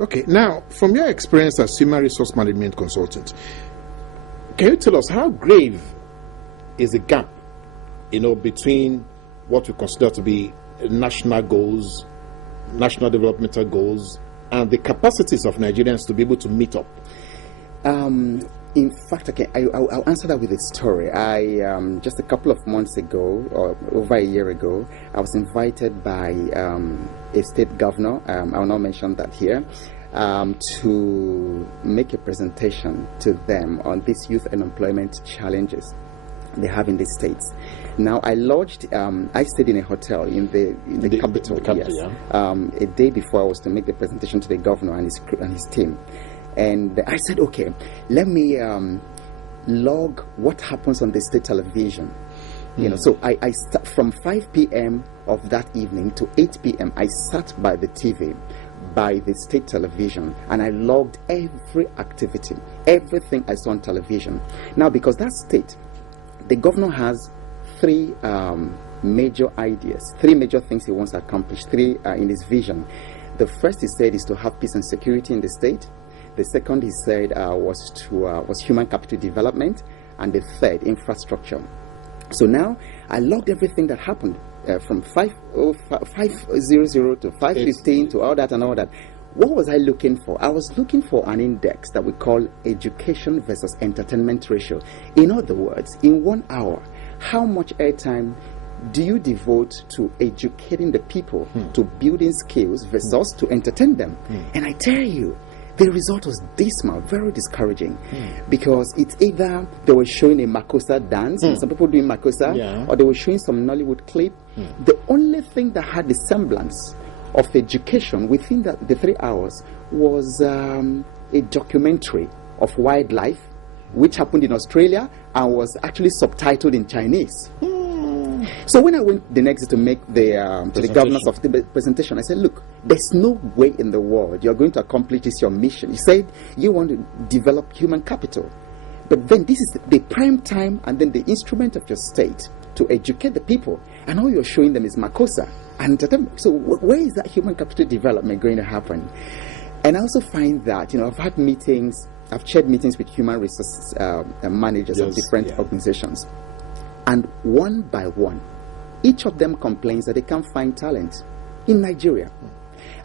Okay, now, from your experience as human resource management consultant, can you tell us how grave is the gap, between what we consider to be national goals, national developmental goals, and the capacities of Nigerians to be able to meet up? In fact, okay, I'll answer that with a story. Just a couple of months ago, or over a year ago, I was invited by a state governor, I will not mention that here, to make a presentation to them on these youth unemployment challenges they have in the states. Now, I stayed in a hotel in the capital, yes, yeah. A day before I was to make the presentation to the governor and his team. And I said, okay, let me log what happens on the state television. So I start from 5 p.m. of that evening to 8 p.m. I sat by the TV, by the state television, and I logged every activity, everything I saw on television. Now, because that state, the governor has three major ideas, three major things he wants to accomplish, three in his vision. The first, he said, is to have peace and security in the state. The second, he said, was human capital development, and the third, infrastructure. So now I logged everything that happened from 5:00 to 5:15 to all that and all that. What was I looking for? I was looking for an index that we call education versus entertainment ratio. In other words, in 1 hour, how much airtime do you devote to educating the people, to building skills versus to entertain them? And I tell you, the result was dismal, very discouraging, because it's either they were showing a Makossa dance, some people doing Makossa, or they were showing some Nollywood clip. The only thing that had the semblance of education within the 3 hours was a documentary of wildlife, which happened in Australia and was actually subtitled in Chinese. So when I went the next day to make to the governors of the presentation, I said, look, there's no way in the world you're going to accomplish this, your mission. You said you want to develop human capital, but then this is the prime time and then the instrument of your state to educate the people, and all you're showing them is Makossa and entertainment. So where is that human capital development going to happen? And I also find that, I've had meetings, I've chaired meetings with human resource managers of different organizations. And one by one, each of them complains that they can't find talent in Nigeria.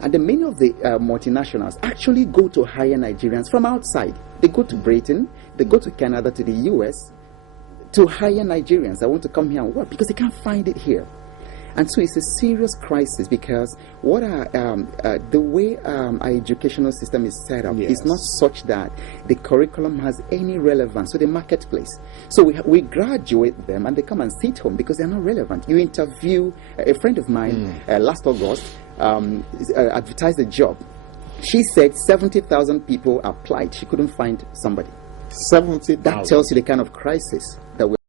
And then many of the multinationals actually go to hire Nigerians from outside. They go to Britain, they go to Canada, to the US, to hire Nigerians that want to come here and work because they can't find it here. And so it's a serious crisis, because the way our educational system is set up is not such that the curriculum has any relevance to the marketplace. So we graduate them and they come and sit home because they're not relevant. You interview a friend of mine last August, advertised a job. She said 70,000 people applied. She couldn't find somebody. 70,000. That tells you the kind of crisis that we're